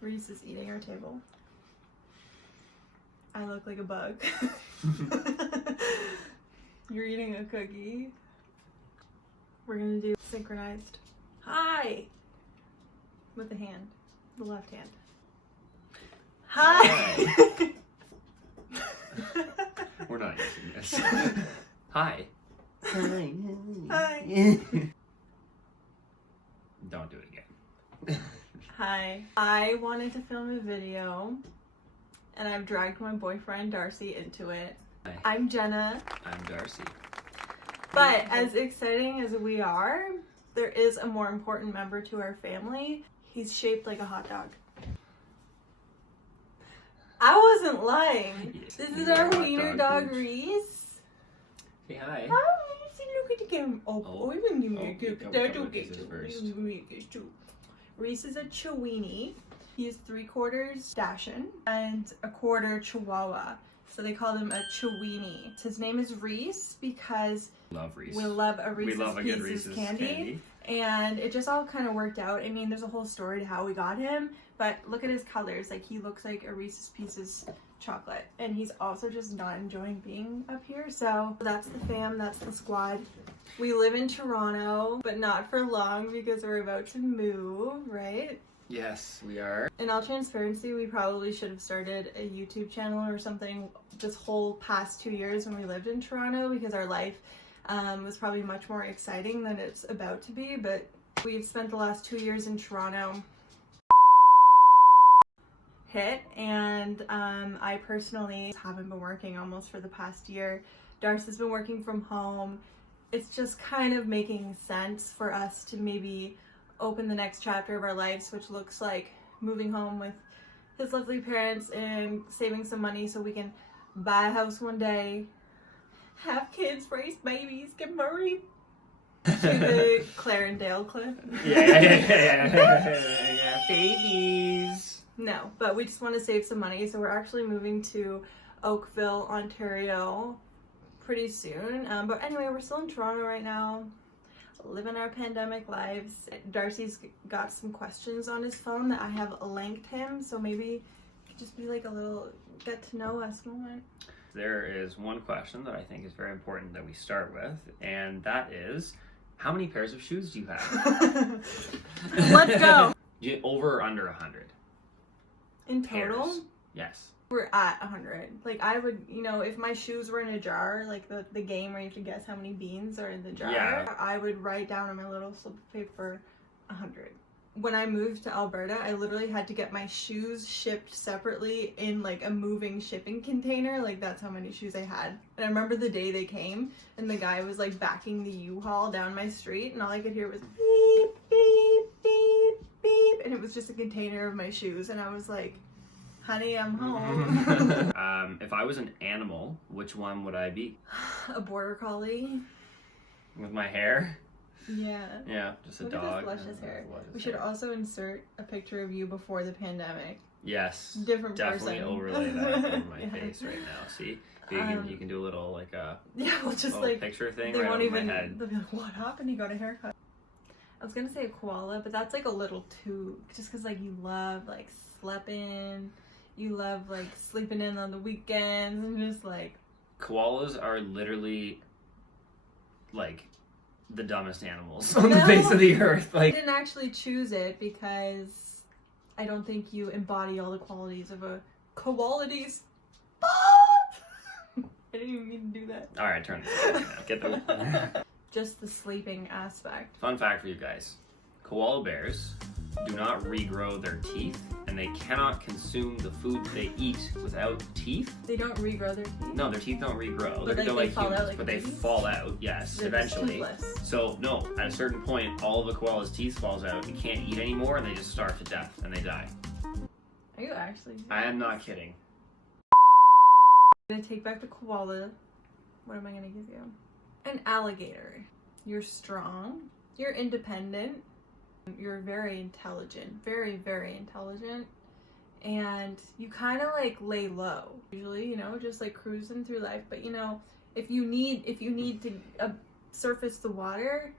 Reese is eating our table. I look like a bug. You're eating a cookie. We're gonna do synchronized. Hi! With the hand. The left hand. Hi! We're not using this. Hi. Hi. Don't do it again. Hi. I wanted to film a video and I've dragged my boyfriend Darcy into it. Hi. I'm Jenna. I'm Darcy. But as exciting as we are, there is a more important member to our family. He's shaped like a hot dog. I wasn't lying. Yes, This you is are our hot wiener dog, dog Reese. Say hi. Hi, Reese. Look at the camera. Oh, we wouldn't give me a you gift. come That's with okay. kisses first. We give me a kiss too. Reese is a Chiweenie. He's 3/4 Dachshund and 1/4 Chihuahua. So they call him a Chiweenie. His name is Reese because Love Reese. we love a Reese's We love a good Pieces Reese's candy. And it just all kind of worked out. I mean, there's a whole story to how we got him, but look at his colors. Like, he looks like a Reese's Pieces chocolate. And he's also just not enjoying being up here. So that's the fam, that's the squad. We live in Toronto, but not for long because we're about to move, right? Yes, we are. In all transparency, we probably should have started a YouTube channel or something this whole past 2 years when we lived in Toronto, because our life was probably much more exciting than it's about to be. But we've spent the last 2 years in Toronto and I personally haven't been working almost for the past year. Darcy's been working from home. It's just kind of making sense for us to maybe open the next chapter of our lives, which looks like moving home with his lovely parents and saving some money so we can buy a house one day, have kids, raise babies, get married. To the Claire and Dale clip. Yeah. Babies. No, but we just want to save some money, so we're actually moving to Oakville, Ontario pretty soon. But anyway, we're still in Toronto right now, living our pandemic lives. Darcy's got some questions on his phone that I have linked him, so maybe it could just be like a little get to know us moment. There is one question that I think is very important that we start with, and that is, how many pairs of shoes do you have? Let's go. Over or under 100? In total? Pairs. Yes. We're at 100. Like, I would, you know, if my shoes were in a jar, like the game where you have to guess how many beans are in the jar, Yeah. I would write down on my little slip of paper 100. When I moved to Alberta, I literally had to get my shoes shipped separately in like a moving shipping container. Like, that's how many shoes I had. And I remember the day they came and the guy was like backing the U-Haul down my street and all I could hear was beep, beep, beep, beep. And it was just a container of my shoes. And I was like, honey, I'm home. If I was an animal, which one would I be? A border collie. With my hair? Yeah. Yeah, just a Look dog. at his luscious hair. Luscious We should hair. also insert a picture of you before the pandemic. Yes. Different Definitely person. overlay that over my Yeah. face right now. See? You can do a little like a Yeah, we'll just little like picture thing they right won't over even. my head. They'll be like, "What happened? He got a haircut." I was gonna say a koala, but that's like a little too. Just because like you love like sleeping, you love like sleeping in on the weekends, and just like. Koalas are literally like the dumbest animals on the face of the earth. I Like, didn't actually choose it because I don't think you embody all the qualities of a qualities. I didn't even mean to do that. all right, turn this off now. Get them. Just the sleeping aspect. Fun fact for you guys: koala bears do not regrow their teeth, and they cannot consume the food they eat without teeth. They don't regrow their teeth. No, their teeth don't regrow. But, They're like, like they fall humans, out like but they babies? fall out. Yes, They're just eventually. toothless. So no, at a certain point, all of the koala's teeth falls out. It can't eat anymore, and they just starve to death, and they die. Are you actually? I am not kidding. I'm gonna take back the koala. What am I gonna give you? An alligator. You're strong. You're independent. You're very intelligent. Very, very intelligent. And you kind of like lay low. Usually, you know, just like cruising through life. But you know, if you need to surface the water,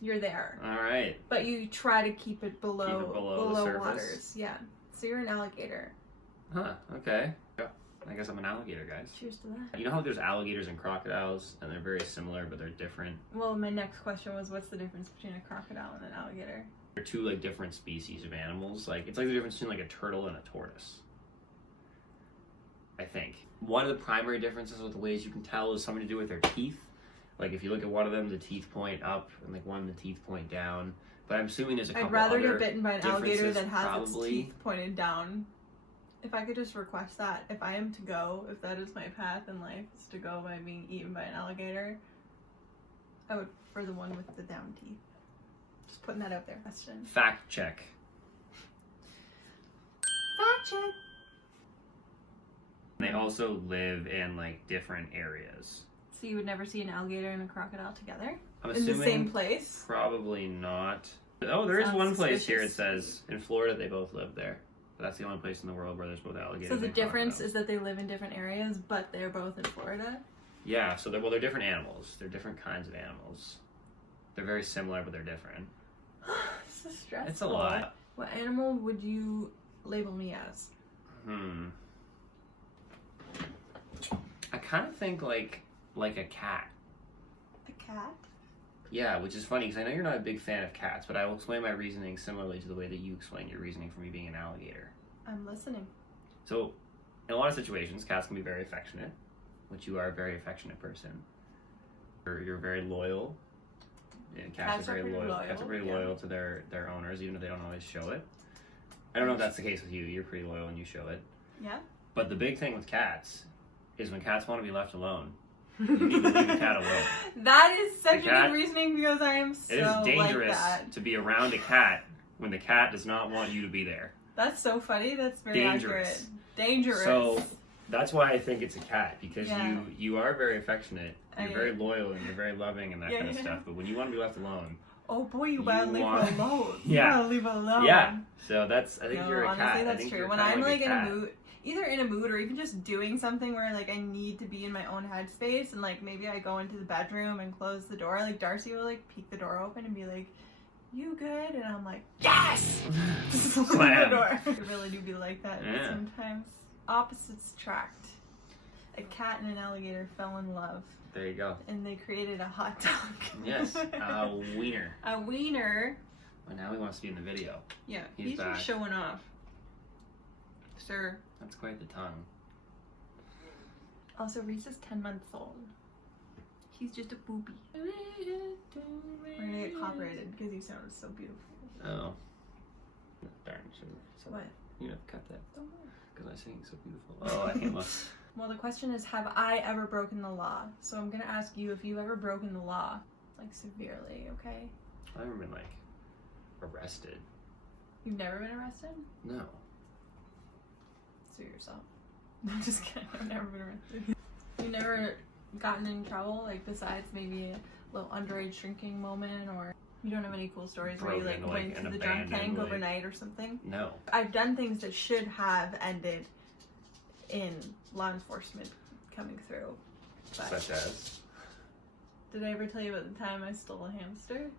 you're there. All right. But you try to keep it below the surface. waters. Yeah. So you're an alligator. Huh. Okay. Yeah. I guess I'm an alligator, guys. Cheers to that. You know how there's alligators and crocodiles, and they're very similar, but they're different. Well, my next question was, what's the difference between a crocodile and an alligator? They're two like different species of animals. Like it's like the difference between like a turtle and a tortoise. I think one of the primary differences with the ways you can tell is something to do with their teeth. Like if you look at one of them, the teeth point up, and like one, the teeth point down. But I'm assuming there's a couple I'd rather other get bitten by an alligator that has probably. its teeth pointed down. If I could just request that, if I am to go, if that is my path in life, is to go by being eaten by an alligator, I would prefer the one with the down teeth. Just putting that out there. Question. Fact check. Fact check. They also live in like different areas. So you would never see an alligator and a crocodile together? I'm in assuming the same place? Probably not. Oh, there is Sounds one place suspicious. here. It says in Florida they both live there. But that's the only place in the world where there's both alligators. So the and difference crocodiles. is that they live in different areas, but they're both in Florida? Yeah, so they're different animals. They're different kinds of animals. They're very similar, but they're different. This is stressful. It's a lot. What animal would you label me as? I kind of think like a cat. A cat? Yeah, which is funny because I know you're not a big fan of cats, but I will explain my reasoning similarly to the way that you explain your reasoning for me being an alligator. I'm listening. So, in a lot of situations, cats can be very affectionate, which you are a very affectionate person. You're very loyal. And cats are very loyal. Cats are very loyal to their owners, even if they don't always show it. I don't know if that's the case with you. You're pretty loyal and you show it. Yeah? But the big thing with cats is when cats want to be left alone, you need to leave the cat alone. That is such The a cat- good reasoning because I am so It is dangerous like that. to be around a cat when the cat does not want you to be there. That's so funny. That's very Dangerous. accurate. Dangerous. So that's why I think it's a cat, because Yeah. you are very affectionate, you're I- very loyal, and you're very loving and that kind of stuff. But when you want to be left alone, oh boy, you You gotta leave want- her alone. Yeah. You gotta leave her alone. yeah. So I think No, you're a honestly, cat. I that's think true. you're When kinda I'm like in a cat. mood, either in a mood or even just doing something where like I need to be in my own headspace, and like maybe I go into the bedroom and close the door. Like Darcy will like peek the door open and be like, "You good?" And I'm like, "Yes!" Slam the Slam. door. I really do be like that Yeah. sometimes. Opposites attract. A cat and an alligator fell in love, There you go. and they created a hot dog. Yes, a wiener. A wiener. Well, now he wants to be in the video. Yeah, He's he's back. just showing off. Sir. That's quite the tongue. Also, Reese is 10 months old. He's just a booby. We're gonna get copyrighted because he sounded so beautiful. Oh. Darn. So What? you know, cut that. Don't worry. Because I sing so beautiful. Oh, I can't look. Well, the question is, have I ever broken the law? So I'm gonna ask you if you've ever broken the law. Like, severely, okay? I've never been, like, arrested. You've never been arrested? No. Sue yourself. I'm just kidding. I've never been arrested. You've never gotten in trouble, like, besides maybe a little underage drinking moment, or you don't have any cool stories where you, like, Broken, went like, to an the drunk abandoned, tank like- overnight or something? No. I've done things that should have ended in law enforcement coming through. But Such as? did I ever tell you about the time I stole a hamster?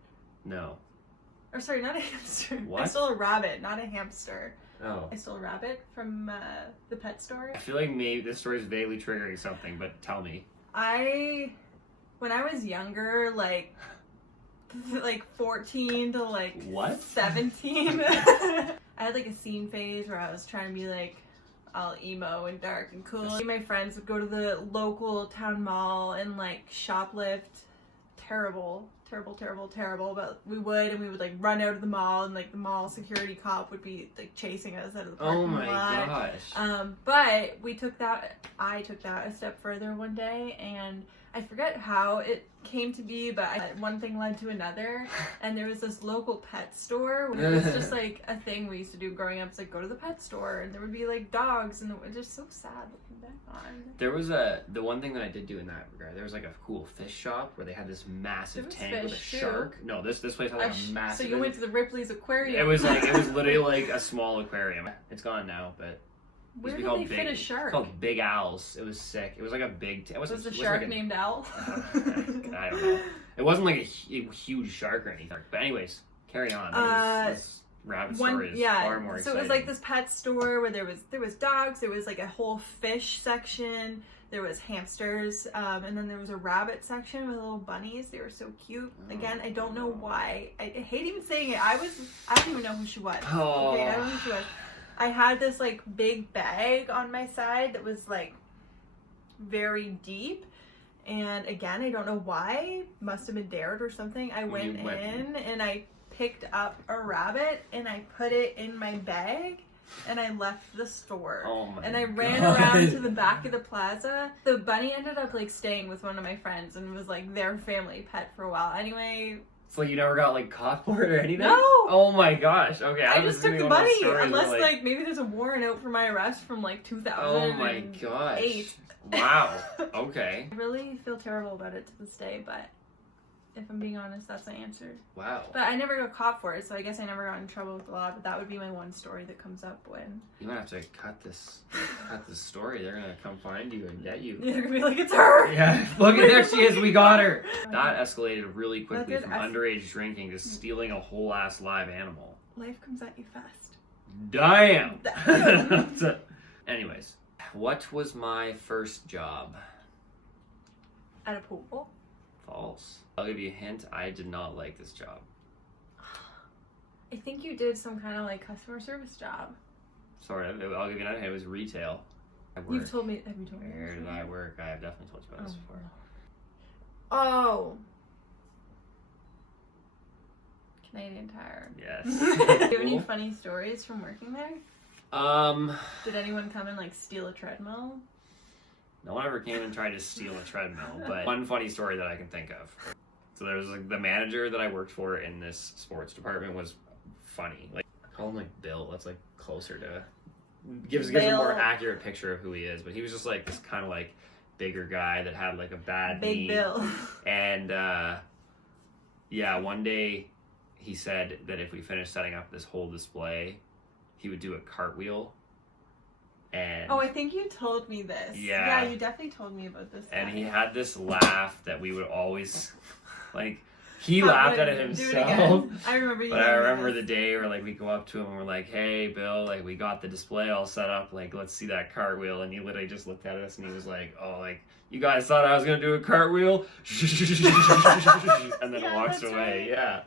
No. Or sorry, not a hamster. I What? stole a rabbit, not a hamster. Oh. I stole a rabbit from the pet store. I feel like maybe this story is vaguely triggering something, but tell me. When I was younger, like 14 to like What? 17, I had like a scene phase where I was trying to be like all emo and dark and cool. Me and my friends would go to the local town mall and like shoplift. Terrible, but we would like run out of the mall, and like the mall security cop would be like chasing us out of the parking Oh my lot. gosh. But I took that a step further one day, and I forget how it came to be, but one thing led to another, and there was this local pet store. It was just like a thing we used to do growing up. It's like, go to the pet store, and there would be like dogs, and it was just so sad looking back on. There was the one thing that I did do in that regard. There was like a cool fish shop where they had this massive There was tank with a fish, too. shark. No, this place had like a massive. So you went to the Ripley's Aquarium. It was literally like a small aquarium. It's gone now, but Where used to did be they called fit a shark? It's called Big Owls. It was sick. It was like a big. Was the shark named Al? I don't know. It wasn't like a huge shark or anything. But anyways, carry on. This rabbit story is far more exciting. So it was like this pet store where there was dogs, there was like a whole fish section, there was hamsters, and then there was a rabbit section with little bunnies. They were so cute. Again, I don't know why. I hate even saying it. I don't even know who she was. Oh. Okay, I don't know who she was. I had this like big bag on my side that was like very deep. And again, I don't know why. Must have been dared or something. I went in and I picked up a rabbit and I put it in my bag and I left the store. And I ran around to the back of the plaza. The bunny ended up like staying with one of my friends and was like their family pet for a while. Anyway. So you never got like caught for it or anything? No. Oh my gosh. Okay. I just took the bunny. Unless like maybe there's a warrant out for my arrest from like 2008. Oh my gosh. Wow. Okay. I really feel terrible about it to this day, but if I'm being honest, that's my answer. Wow. But I never got caught for it, so I guess I never got in trouble with the law, but that would be my one story that comes up when... You might have to cut this story. They're gonna come find you and get you. They're gonna be like, it's her! Yeah, look, there she is, we got her! That escalated really quickly from underage drinking to stealing a whole ass live animal. Life comes at you fast. Damn! Anyways, what was my first job? At a pool? False. I'll give you a hint. I did not like this job. I think you did some kind of like customer service job. Sorry, I'll give you another hint. It was retail. You've told me. Have you told me? Where did I work? I have definitely told you about this before. Oh. Canadian Tire. Yes. Do you have any funny stories from working there? Did anyone come and like steal a treadmill? No one ever came and tried to steal a treadmill, but one funny story that I can think of. So there was like the manager that I worked for in this sports department was funny. Like call him like Bill. That's like closer to gives a more accurate picture of who he is. But he was just like this kind of like bigger guy that had like a bad knee. Big Bill. And yeah, one day he said that if we finished setting up this whole display, he would do a cartwheel. And I think you told me this. Yeah, you definitely told me about this. And he had this laugh that we would always, like, he laughed at it himself. I remember you. But I remember the day where, like, we go up to him and we're like, hey, Bill, like, we got the display all set up. Like, let's see that cartwheel. And he literally just looked at us and he was like, oh, like, you guys thought I was going to do a cartwheel? And then walks away. Right. Yeah.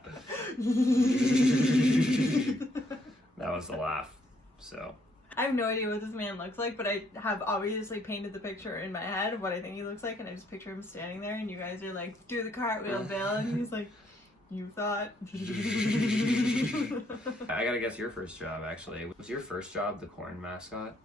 That was the laugh. So... I have no idea what this man looks like, but I have obviously painted the picture in my head of what I think he looks like, and I just picture him standing there, and you guys are like, do the cartwheel, Bill, and he's like, you thought. I gotta guess your first job, actually. Was your first job the corn mascot?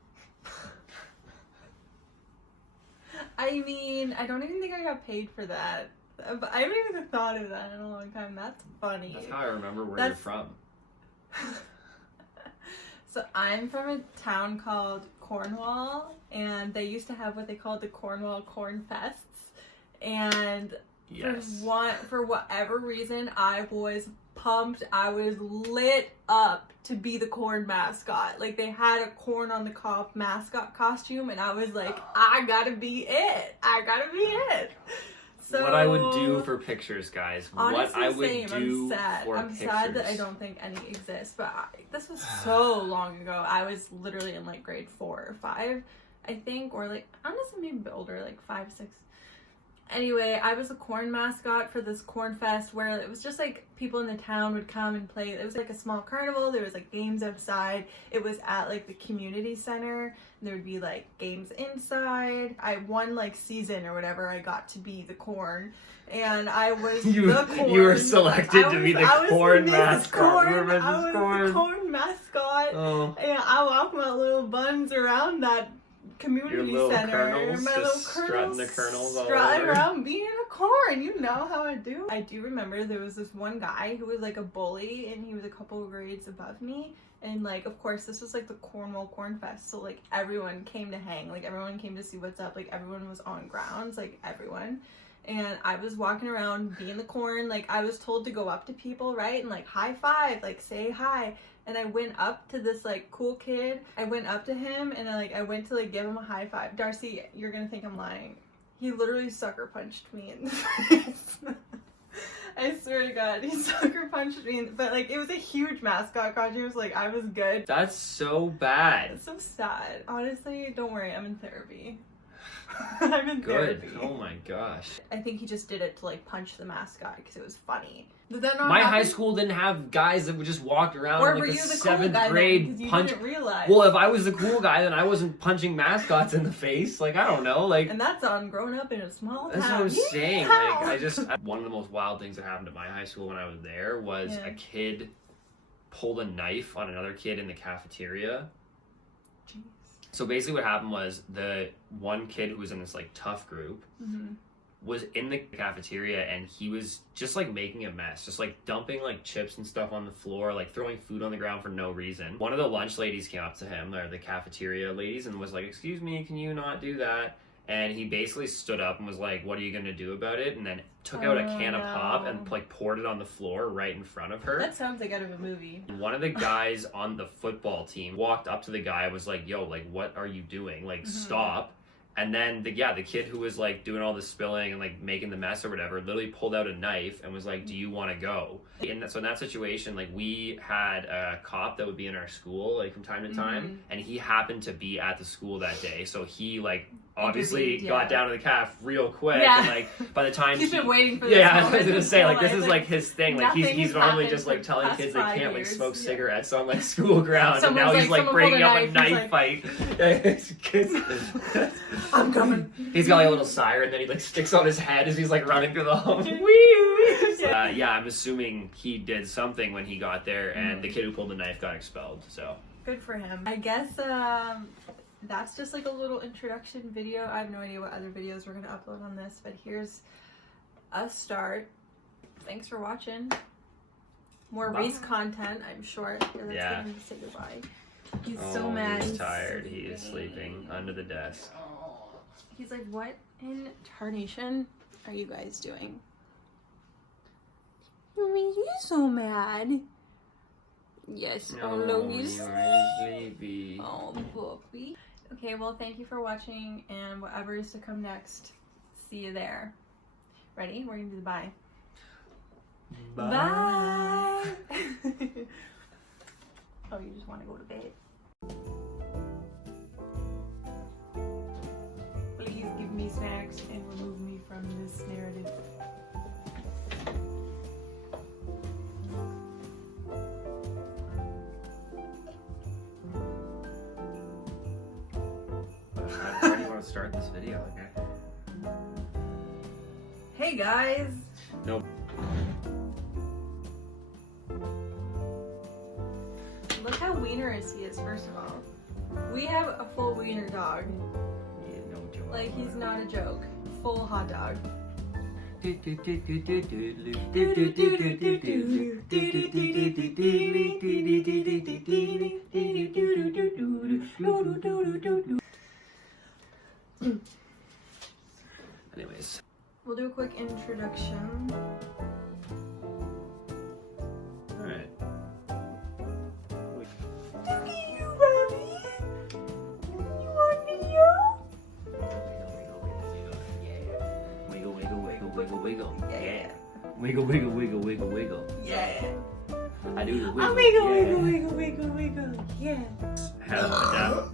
I mean, I don't even think I got paid for that. But I haven't even thought of that in a long time. That's funny. That's how I remember where you're from. So I'm from a town called Cornwall, and they used to have what they called the Cornwall Corn Fests. And for whatever reason, I was pumped. I was lit up to be the corn mascot. Like, they had a corn on the cob mascot costume, and I was like, I gotta be it. I gotta be it. So, what I would do for pictures, guys. Honestly, what I would do for I'm pictures. sad that I don't think any exist, but this was so long ago. I was literally in like grade 4 or 5, I think, or like, honestly, maybe a bit older, like 5, 6. Anyway, I was a corn mascot for this corn fest where it was just like people in the town would come and play. It was like a small carnival. There was like games outside. It was at like the community center. There would be like games inside. I won like season or whatever. I got to be the corn. And I was the corn. You were selected to be the corn mascot. I was the corn mascot. Oh. And I walked my little buns around that community center. Kernels, my little kernels, strutting the kernels all strutting over. around being a corn. You know how I do. I do remember there was this one guy who was like a bully, and he was a couple of grades above me. And like, of course, this was like the Cornwall Corn Fest, so like everyone came to hang, like everyone came to see what's up, like everyone was on grounds, like everyone. And I was walking around being the corn, like I was told to go up to people, right, and like high five, like say hi. And I went up to this like cool kid. I went up to him and I went to like give him a high five. Darcy, you're gonna think I'm lying. He literally sucker punched me in the face. I swear to God, he sucker punched me, but like it was a huge mascot costume, so like I was good. That's so bad. It's so sad. Honestly, don't worry, I'm in therapy. I'm in Good. therapy. Oh my gosh. I think he just did it to like punch the mascot because it was funny. Did that not My happen? high school didn't have guys that would just walk around Or in were like you the the 7th cool guy grade because you punch. didn't realize? Well, if I was the cool guy, then I wasn't punching mascots in the face. Like, I don't know. Like, and that's on growing up in a small town. that's what I'm saying. Yeehaw! Like, one of the most wild things that happened at my high school when I was there was a kid pulled a knife on another kid in the cafeteria. Jeez. So basically what happened was the one kid who was in this like tough group was in the cafeteria, and he was just like making a mess, just like dumping like chips and stuff on the floor, like throwing food on the ground for no reason. One of the lunch ladies came up to him, or the cafeteria ladies, and was like, "Excuse me, can you not do that?" And he basically stood up and was like, "What are you gonna do about it?" And then took out a can of pop and like poured it on the floor right in front of her. That sounds like out of a movie. One of the guys on the football team walked up to the guy and was like, "Yo, like, what are you doing? Like, stop." And then the kid who was like doing all the spilling and like making the mess or whatever literally pulled out a knife and was like, "Do you want to go?" And so in that situation, like, we had a cop that would be in our school like from time to time, and he happened to be at the school that day, so he like obviously got down to the calf real quick, and like by the time he's been waiting for this. I was gonna say, like, this is like his thing, like he's normally just like telling kids they can't like smoke cigarettes on like school ground, and now he's like breaking up a knife fight. I'm coming. He's got like a little siren that he like sticks on his head as he's like running through the home. I'm assuming he did something when he got there, and the kid who pulled the knife got expelled. So good for him. I guess that's just like a little introduction video. I have no idea what other videos we're gonna upload on this, but here's a start. Thanks for watching. More Reese content, I'm sure. Here, let's get him to say goodbye. He's so mad. He's tired. He is sleeping under the desk. He's like, what in tarnation are you guys doing? You're so mad. Yes. No, he's sleepy. Oh, puppy. Okay, well, thank you for watching, and whatever is to come next, see you there. Ready? We're gonna do the bye. Bye. Oh, you just want to go to bed? Please give me snacks and remove me from this narrative. How do you want to start this video? Okay. Hey guys! Nope. Look how wienerous he is, first of all. We have a full wiener dog. Yeah, no joke. Like, he's not a joke. Full hot dog. Anyways. We'll do a quick introduction. Alright. Wiggle, wiggle, wiggle, wiggle, wiggle. Yeah. Wiggle, wiggle, wiggle, wiggle, wiggle. Yeah. I do the wiggle. I wiggle, wiggle, wiggle, wiggle, wiggle. Yeah. Have a